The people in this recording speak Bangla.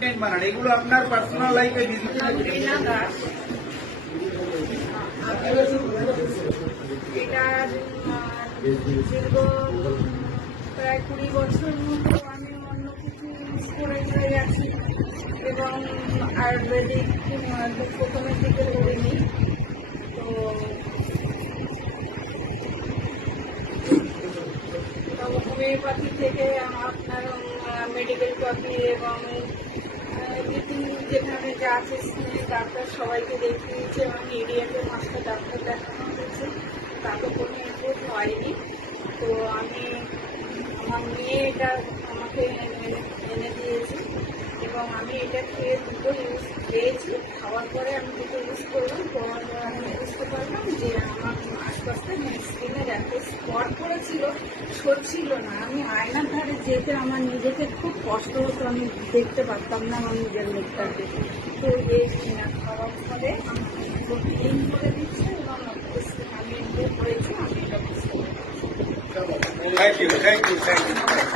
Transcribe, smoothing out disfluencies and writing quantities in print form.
কন্টেন্ট বানান, এগুলো আপনার পার্সোনাল লাইফে রীনা দাস। এটা দীর্ঘ প্রায় 20 বছর মতো আমি অন্য কিছু ইউজ করে গেছি এবং আয়ুর্বেদিক প্রথমের দিকে করিনি। তো হোমিওপ্যাথি থেকে আপনার মেডিকেল কপি এবং যেখানে যা আছে ডাক্তার সবাইকে দেখিয়েছি এবং এরিয়াতে 5টা ডাক্তার দেখানো হয়েছে, তাতে কোনো ইম্প্রুভ হয়নি। তো আমি আমার মেয়ে এটা আমাকে এনে দিয়েছে এবং আমি এটা খেয়ে দুটো ইউজ খেয়েছি। খাওয়ার পরে আমি দুটো ইউজ করলাম, করার পর আমি বুঝতে পারলাম যে আমার আশপাশে স্কিনের একটা স্পট পড়েছিল, সরছিল না। আমি আয়নার ধারে যেতে আমার নিজেকে খুব কষ্ট হতো, আমি দেখতে পারতাম না আমার নিজের মুখটাকে। তো এই খাওয়ার পরে আমার ক্লিন করে দিচ্ছে এবং আমি ইমপ্রুভ হয়েছি, আমি এটা বুঝতে পারছি। Thank you.